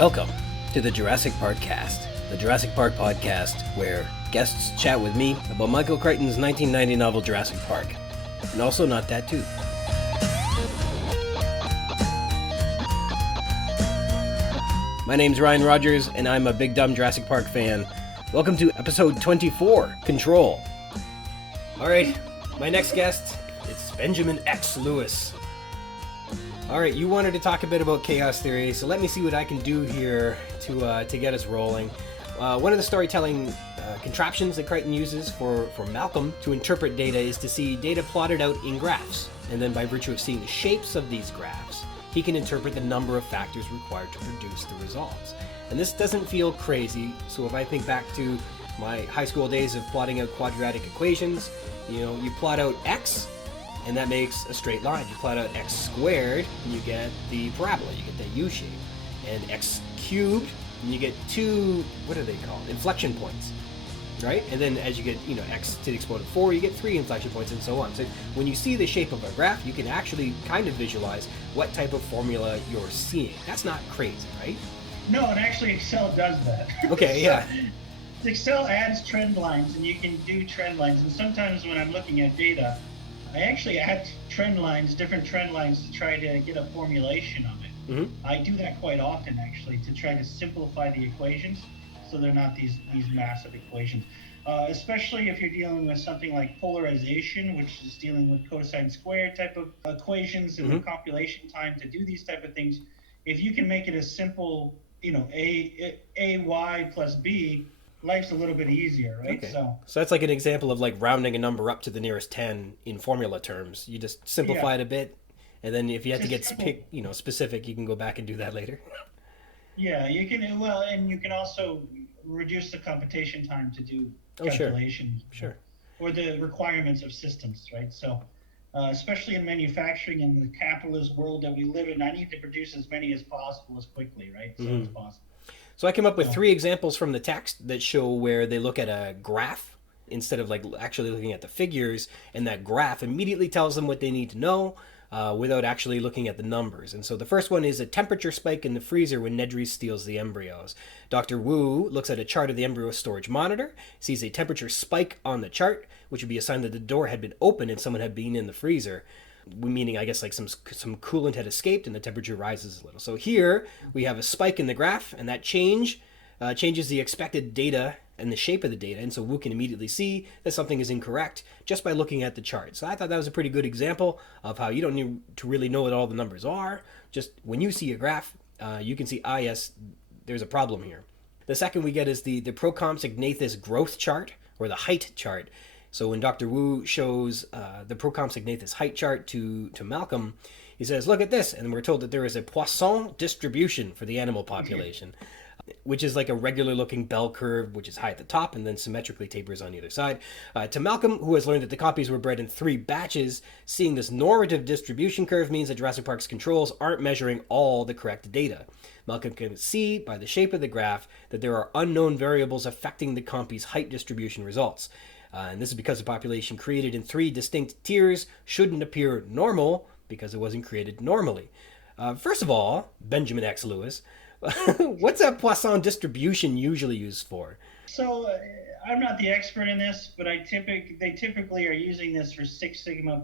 Welcome to the Jurassic Park-Cast, the Jurassic Park podcast where guests chat with me about Michael Crichton's 1990 novel Jurassic Park, and also Not That Too. My name's Ryan Rogers, and I'm a big dumb Jurassic Park fan. Welcome to episode 24, Control. Alright, my next guest, it's Benjamin X. Lewis. Alright, you wanted to talk a bit about chaos theory, so let me see what I can do here to get us rolling. One of the storytelling contraptions that Crichton uses for Malcolm to interpret data is to see data plotted out in graphs, and then by virtue of seeing the shapes of these graphs, he can interpret the number of factors required to produce the results. And this doesn't feel crazy, so if I think back to my high school days of plotting out quadratic equations, you plot out x, and that makes a straight line. You plot out x squared, and you get the parabola, you get that U shape. And x cubed, and you get two, what are they called? Inflection points, right? And then as you get, x to the exponent 4, you get 3 inflection points, and so on. So when you see the shape of a graph, you can actually kind of visualize what type of formula you're seeing. That's not crazy, right? No, and actually Excel does that. Okay, yeah. Excel adds trend lines, and you can do trend lines. And sometimes when I'm looking at data, I actually add different trend lines to try to get a formulation of it. Mm-hmm. I do that quite often, actually, to try to simplify the equations so they're not these massive equations. Especially if you're dealing with something like polarization, which is dealing with cosine squared type of equations and the compilation time to do these type of things. If you can make it a simple, y plus b, life's a little bit easier, right? Okay. So that's like an example of like rounding a number up to the nearest 10 in formula terms. You just simplify it a bit, and then if you have to get specific, you can go back and do that later. Yeah, you can. Well, and you can also reduce the computation time to do calculations. Sure. Or the requirements of systems, right? So, especially in manufacturing in the capitalist world that we live in, I need to produce as many as possible as quickly, right? So it's possible. So I came up with 3 examples from the text that show where they look at a graph instead of like actually looking at the figures, and that graph immediately tells them what they need to know without actually looking at the numbers. And so the first one is a temperature spike in the freezer when Nedry steals the embryos. Dr. Wu looks at a chart of the embryo storage monitor, sees a temperature spike on the chart, which would be a sign that the door had been opened and someone had been in the freezer. Meaning, I guess, like some coolant had escaped and the temperature rises a little. So here we have a spike in the graph, and that changes the expected data and the shape of the data. And so Wu can immediately see that something is incorrect just by looking at the chart. So I thought that was a pretty good example of how you don't need to really know what all the numbers are. Just when you see a graph, you can see, yes, there's a problem here. The second we get is the Procompsognathus growth chart, or the height chart. So when Dr. Wu shows the Procompsognathus height chart to Malcolm, he says, look at this. And we're told that there is a Poisson distribution for the animal population, which is like a regular looking bell curve, which is high at the top and then symmetrically tapers on either side. To Malcolm, who has learned that the copies were bred in 3 batches, seeing this normative distribution curve means that Jurassic Park's controls aren't measuring all the correct data. Malcolm can see by the shape of the graph that there are unknown variables affecting the compy's height distribution results. And this is because the population created in 3 distinct tiers shouldn't appear normal because it wasn't created normally. First of all, Benjamin X. Lewis, what's a Poisson distribution usually used for? So I'm not the expert in this, but they typically are using this for Six Sigma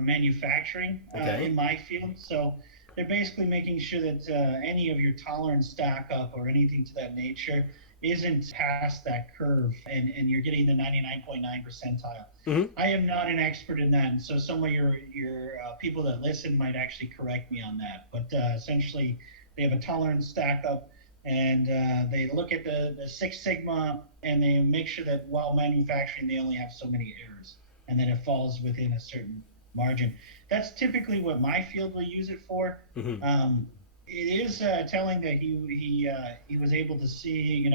manufacturing in my field. So they're basically making sure that any of your tolerance stack up or anything to that nature isn't past that curve, and you're getting the 99.9 percentile. Mm-hmm. I am not an expert in that, and so some of your people that listen might actually correct me on that. But essentially, they have a tolerance stack up, and they look at the Six Sigma, and they make sure that while manufacturing, they only have so many errors, and then it falls within a certain margin. That's typically what my field will use it for. Mm-hmm. It is telling that he was able to see,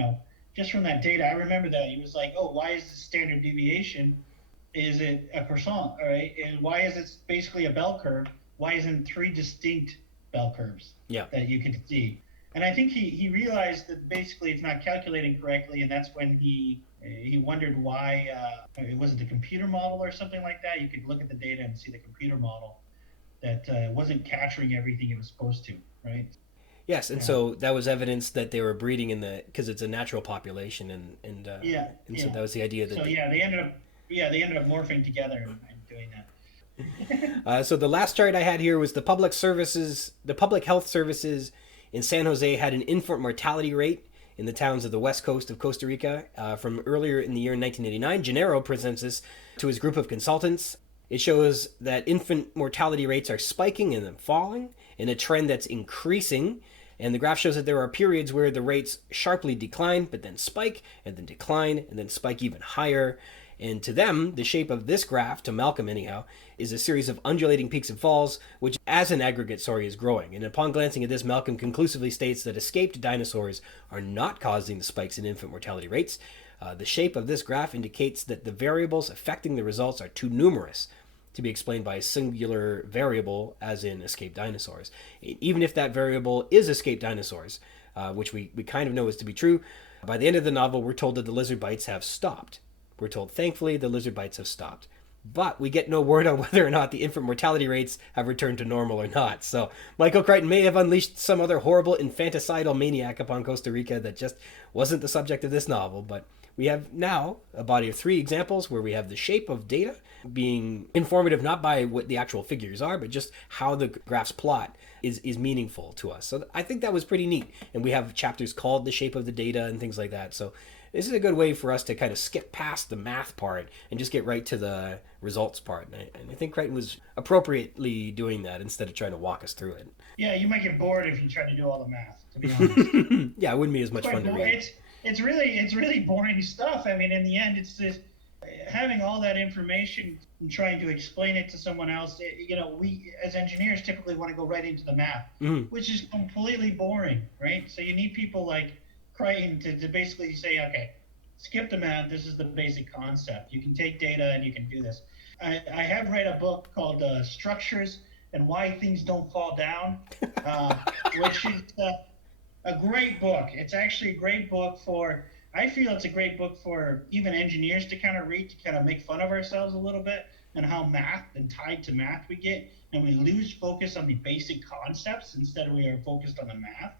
just from that data. I remember that he was like, oh, why is the standard deviation? Is it a percent, all right? And why is it basically a bell curve? Why isn't 3 distinct bell curves that you can see? And I think he realized that basically it's not calculating correctly, and that's when he wondered why. Was it the computer model or something like that? You could look at the data and see the computer model that wasn't capturing everything it was supposed to, right? Yes, and so that was evidence that they were breeding because it's a natural population, and so that was the idea that. So they ended up morphing together and doing that. So the last chart I had here was the public health services in San Jose had an infant mortality rate in the towns of the west coast of Costa Rica from earlier in the year 1989. Gennaro presents this to his group of consultants. It shows that infant mortality rates are spiking and then falling in a trend that's increasing. And the graph shows that there are periods where the rates sharply decline, but then spike, and then decline, and then spike even higher. And to them, the shape of this graph, to Malcolm anyhow, is a series of undulating peaks and falls, which as an aggregate, is growing. And upon glancing at this, Malcolm conclusively states that escaped dinosaurs are not causing the spikes in infant mortality rates. The shape of this graph indicates that the variables affecting the results are too numerous to be explained by a singular variable, as in escaped dinosaurs. Even if that variable is escaped dinosaurs, which we kind of know is to be true, by the end of the novel, we're told that the lizard bites have stopped. We're told, thankfully, the lizard bites have stopped. But we get no word on whether or not the infant mortality rates have returned to normal or not. So Michael Crichton may have unleashed some other horrible infanticidal maniac upon Costa Rica that just wasn't the subject of this novel. But we have now a body of 3 examples where we have the shape of data being informative not by what the actual figures are, but just how the graph's plot is meaningful to us. So I think that was pretty neat. And we have chapters called The Shape of the Data and things like that. So this is a good way for us to kind of skip past the math part and just get right to the results part. And I think Crichton was appropriately doing that instead of trying to walk us through it. Yeah, you might get bored if you try to do all the math, to be honest. Yeah, it wouldn't be as much fun to read. It's really boring stuff. I mean, in the end, it's this having all that information and trying to explain it to someone else. We as engineers typically want to go right into the math, which is completely boring, right? So you need people like Crichton to basically say, okay, skip the math. This is the basic concept. You can take data and you can do this. I have read a book called Structures and Why Things Don't Fall Down, which is a great book. It's actually a great book I feel it's a great book for even engineers to kind of read, to kind of make fun of ourselves a little bit and how math and tied to math we get, and we lose focus on the basic concepts instead we are focused on the math.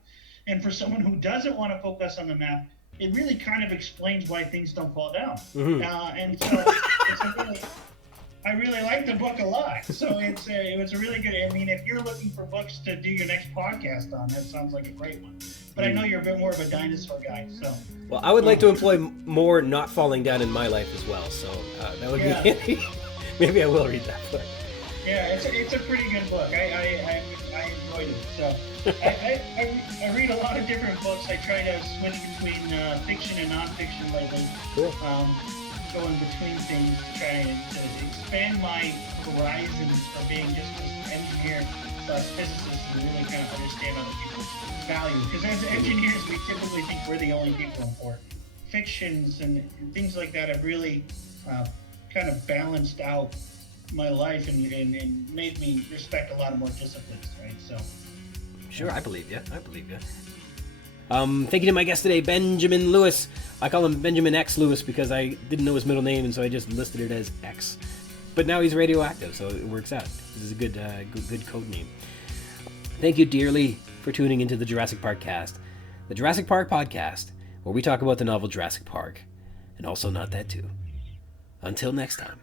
And for someone who doesn't want to focus on the math, it really kind of explains why things don't fall down. And so I really like the book a lot. So it was a really good. I mean, if you're looking for books to do your next podcast on, that sounds like a great one. But I know you're a bit more of a dinosaur guy, so. Well, I would like to employ more not falling down in my life as well. So that would be handy. Maybe I will read that book. Yeah, it's a pretty good book. I enjoyed it. So I read a lot of different books. I try to switch between fiction and nonfiction lately. Cool. Going between things to try to expand my horizons for being just an engineer / physicist and really kind of understand other people's value. Because as engineers, we typically think we're the only people important. Fictions and things like that have really kind of balanced out my life and made me respect a lot more disciplines, right? So. Sure, I believe you. Thank you to my guest today, Benjamin Lewis. I call him Benjamin X Lewis because I didn't know his middle name, and so I just listed it as X. But now he's radioactive, so it works out. This is a good code name. Thank you dearly for tuning into the Jurassic Park-Cast, the Jurassic Park podcast, where we talk about the novel Jurassic Park, and also Not That Too. Until next time.